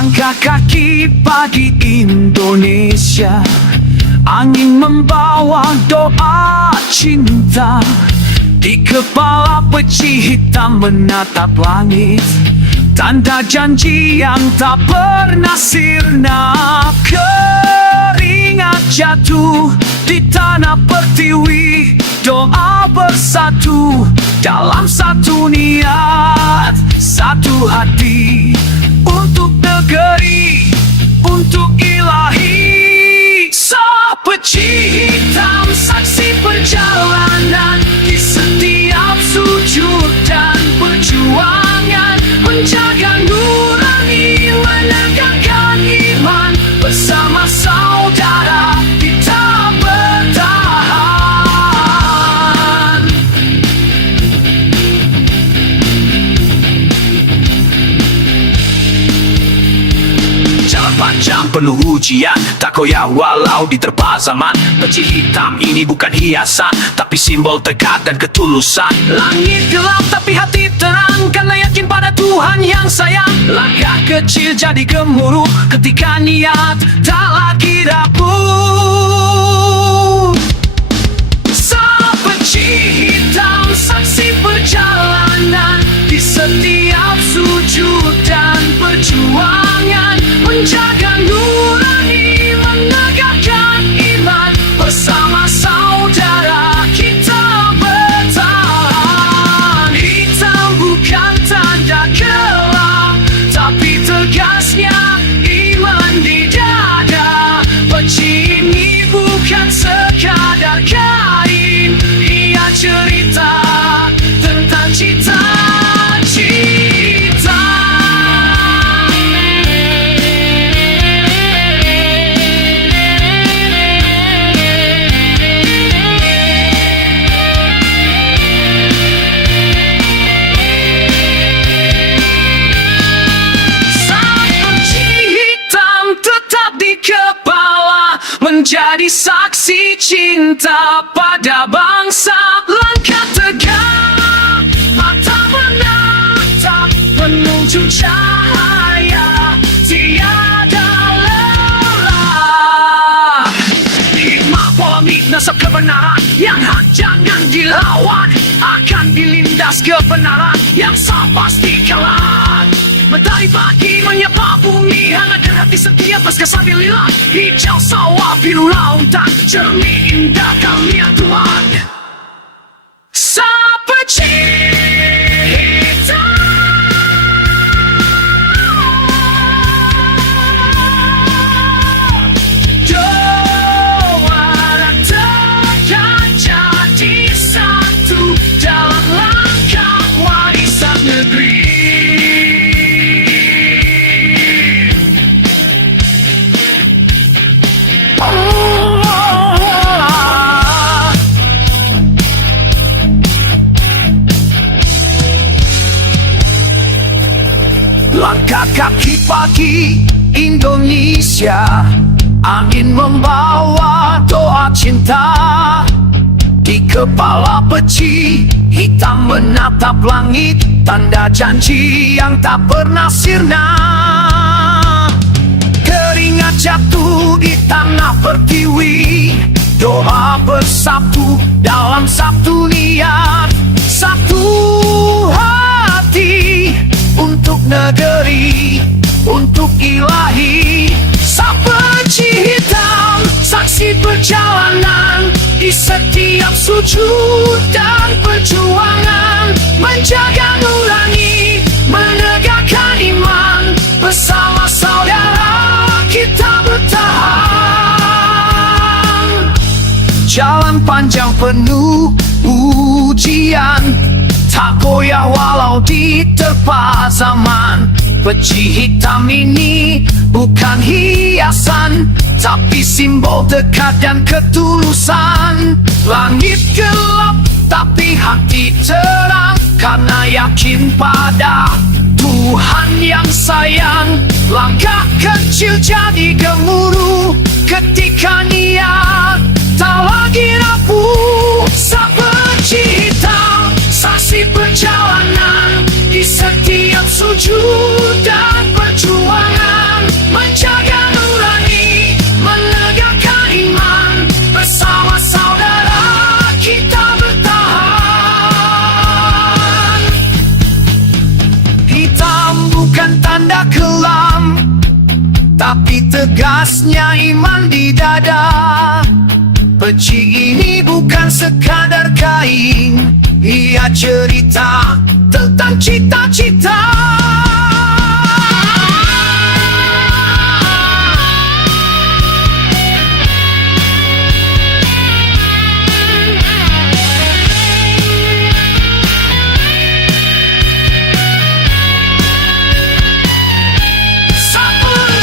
Langkah kaki pagi Indonesia, angin membawa doa cinta. Di kepala peci hitam menatap langit, tanda janji yang tak pernah sirna. Keringat jatuh di tanah pertiwi, doa bersatu dalam satu niat, satu hati. Untuk negeri, untuk ilahi. Sapeci hitam saksi perjalanan, di setiap sujud dan perjuangan, menjaga nurani, menegakkan iman. Bersama saudara kita bertahan. Jalan panjang penuh ujian, tak goyah walau diterpa zaman. Peci hitam ini bukan hiasan, tapi simbol tegak dan ketulusan. Langit gelap tapi hati terang, karena yakin pada Tuhan yang sayang. Langkah kecil jadi gemuruh ketika niat tak lagi dapur. Sapeci hitam saksi perjalanan, di setiap sujud dan perjuangan, menjaga nurani, menegakkan iman. Bersama saudara kita bertahan. Hitam bukan tanda gelap, tapi tegasnya iman di dada. Peci ini bukan sekadar kain, ia cerita tentang cita-cita. Menjadi saksi cinta pada bangsa. Langkah tegak, mata menatap menuju cahaya, tiada lelah. Hikmah polemik nasab kebenaran, yang hak jangan dilawan. Akan dilindas kebenaran, yang sah pasti kalah. Matahari pagi menyapa bumi, hangat dan hati setia pasca sabilillah. Hijau sawah, biru lautan, jernih indah karunia Tuhan. Sapeci hitam, doa dan tegak jadi satu dalam langkah warisan negeri. Langkah kaki pagi Indonesia, angin membawa doa cinta. Di kepala peci hitam menatap langit, tanda janji yang tak pernah sirna. Keringat jatuh di tanah pertiwi, doa bersatu dalam satu niat, satu hati. Untuk negeri, untuk ilahi. Sapeci hitam saksi perjalanan, di setiap sujud dan perjuangan, menjaga nurani, menegakkan iman. Bersama saudara kita bertahan. Jalan panjang penuh ujian, tak goyah walau diterpa zaman. Peci hitam ini bukan hiasan, tapi simbol dekat dan ketulusan. Langit gelap tapi hati terang, karena yakin pada Tuhan yang sayang. Langkah kecil jadi gemuruh ketika niat tak lagi rapuh. Sapeci hitam saksi perjalanan, di setiap sujud dan perjuangan, tanda kelam, tapi tegasnya iman di dada. Peci ini bukan sekadar kain, ia cerita tentang cita-cita.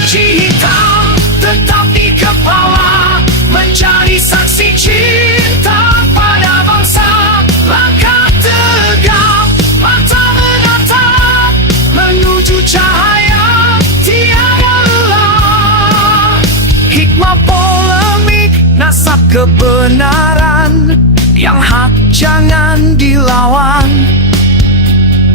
Peci hitam tetap di kepala, mencari saksi cinta pada bangsa. Langkah tegap, mata menatap, menuju cahaya tiada lelah. Hikmah polemik, nasab kebenaran, yang hak jangan dilawan.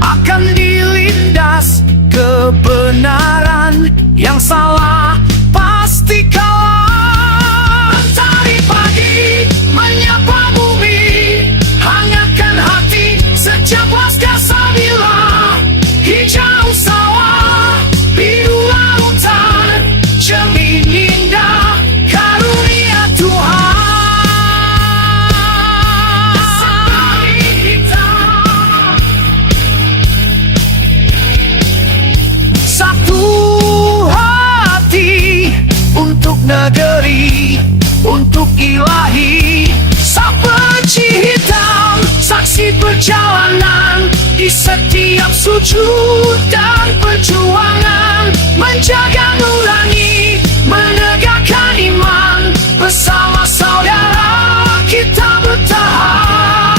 Akan dilindas kebenaran, yang salah pasti kalah. Mentari pagi menyapa bumi, hangatkan hati sejak laskar Sabila. Hijau sawah, biru lautan, cermin indah karunia Tuhan. Mentari hitam, satu untuk negeri, untuk ilahi. Peci hitam, saksi perjalanan di setiap sujud dan perjuangan. Menjaga nurani, menegakkan iman, bersama saudara kita bertahan.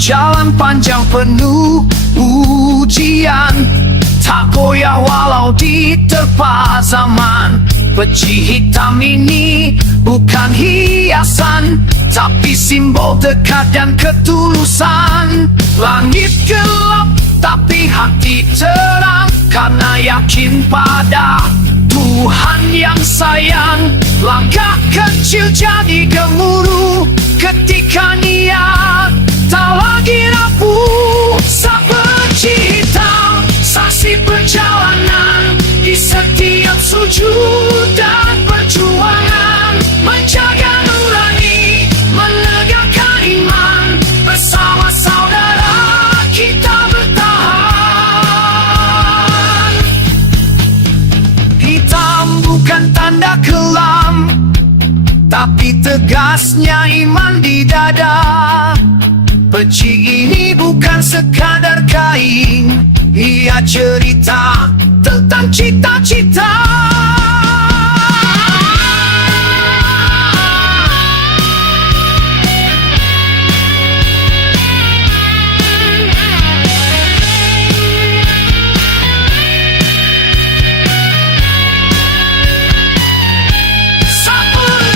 Jalan panjang penuh ujian, tak goyah walau diterpa zaman. Peci hitam ini bukan hiasan, tapi simbol dekat dan ketulusan. Langit gelap, tapi hati terang, karena yakin pada Tuhan yang sayang. Langkah kecil jadi gemuruh ketika niat tak lagi rapuh. Peci hitam, saksi perjalanan di setiap sujud dan perjuangan. Menjaga nurani, menegakkan iman, bersama saudara kita bertahan. Hitam bukan tanda kelam, tapi tegasnya iman di dada. Peci ini bukan sekadar kain, ia cerita tentang cita-cita.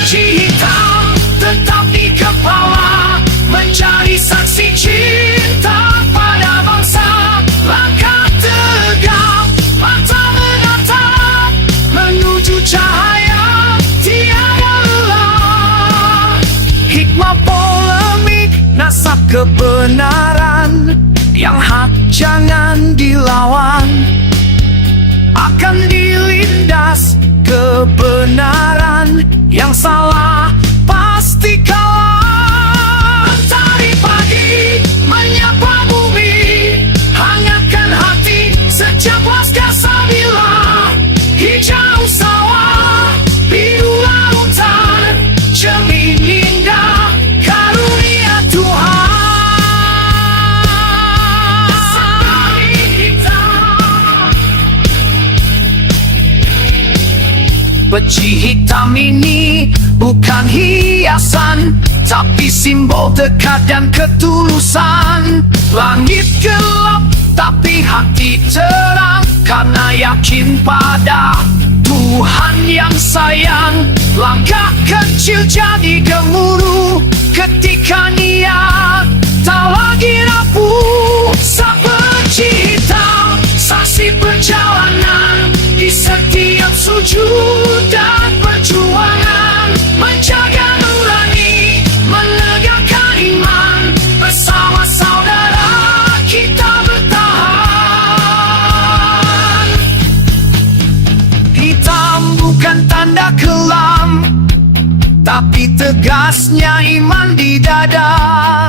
Peci hitam tetap di kepala, mencari saksi cinta pada bangsa. Langkah tegap, mata menatap, menuju cahaya tiada lelah. Hikmah polemik, nasab kebenaran, yang hak jangan dilawan. Akan dilindas kebenaran, yang salah pasti kalah. Mentari pagi menyapa bumi, hangatkan hati sejak laskar Sabila. Hijau sawah, biru lautan, cermin indah karunia Tuhan. Mentari hitam, peci hitam ini bukan hiasan, tapi simbol dekat dan ketulusan. Langit gelap, tapi hati terang, karena yakin pada Tuhan yang sayang. Langkah kecil jadi gemuruh ketika niat tak lagi rapuh. Peci hitam, saksi perjalanan di setiap sujud dan perjuangan. Menjaga nurani, menegakkan iman, bersama saudara kita bertahan. tapi tegasnya iman di dada.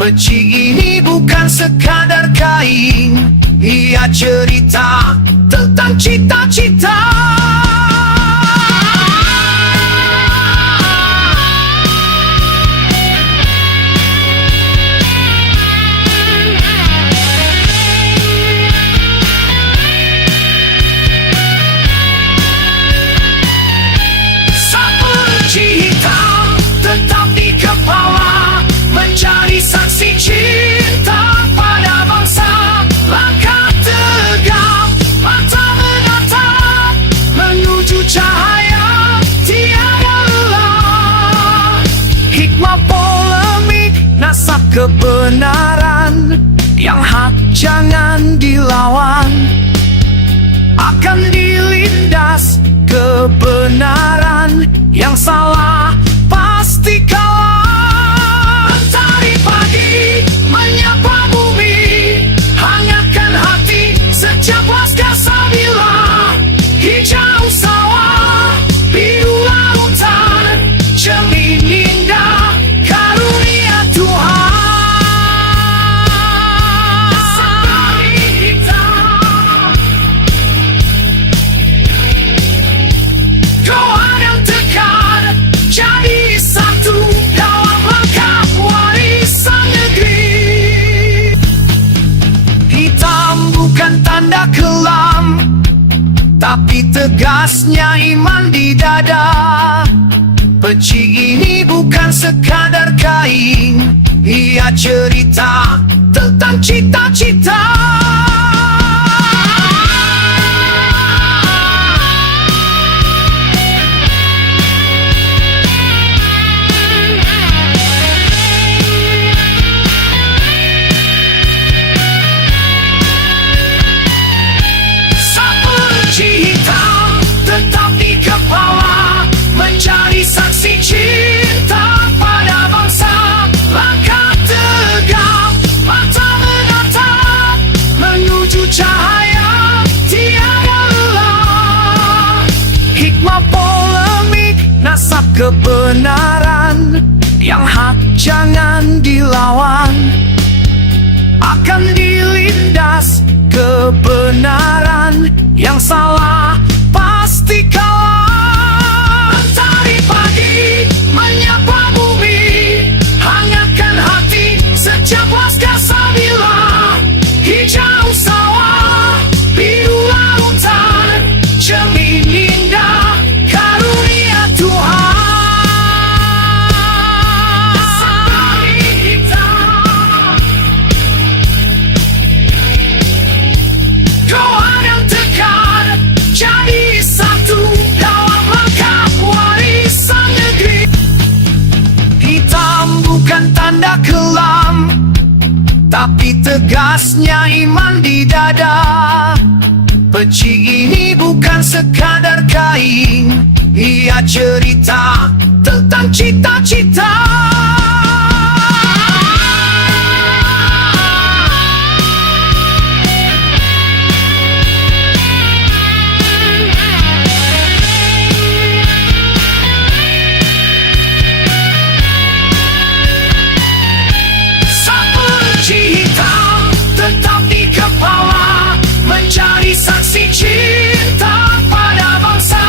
Peci ini bukan sekadar kain, ia cerita tentang cita-cita. Mencari saksi cinta pada bangsa. Langkah tegap, mata menatap menuju cahaya tiada lelah. Hikmah polemik, nasab kebenaran. Yang hak jangan dilawan, akan dilindas kebenaran. Yang salah pasti kalah. Mentari pagi menyapa bumi, hangatkan hati sejak laskar Sabila. Hijau sawah, biru lautan, cermin indah karunia Tuhan. Sayap hitam, doa yang tegar jadi satu dalam langkah warisan negeri. Hitam bukan tanda kelam, tapi tegasnya iman di dada. Peci ini bukan sekadar kain, ia cerita tentang cita-cita. Mencari saksi cinta pada bangsa. Langkah tegap, mata menatap menuju cahaya tiada lelah. Hikmah polemik, nasab kebenaran. Yang hak jangan dilawan, akan dilindas kebenaran. Yang salah pasti kalah. Mentari pagi menyapa bumi, hangatkan hati sejak laskar Sabila. Hijau sawah, biru lautan, cermin indah karunia Tuhan. Sayap hitam, doa yang tegar jadi satu dalam langkah warisan negeri. Hitam bukan tanda kelam, tapi tegasnya iman di dada. Peci ini bukan sekadar kain, ia cerita tentang cita-cita. Mencari saksi cinta pada bangsa.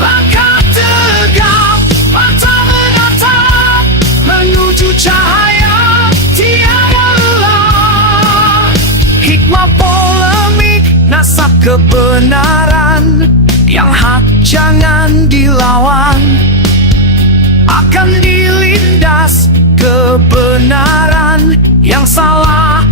Langkah tegap, mata menatap menuju cahaya tiada lelah. Hikmah polemik, nasab kebenaran. Yang hak jangan dilawan, akan dilindas kebenaran. Yang salah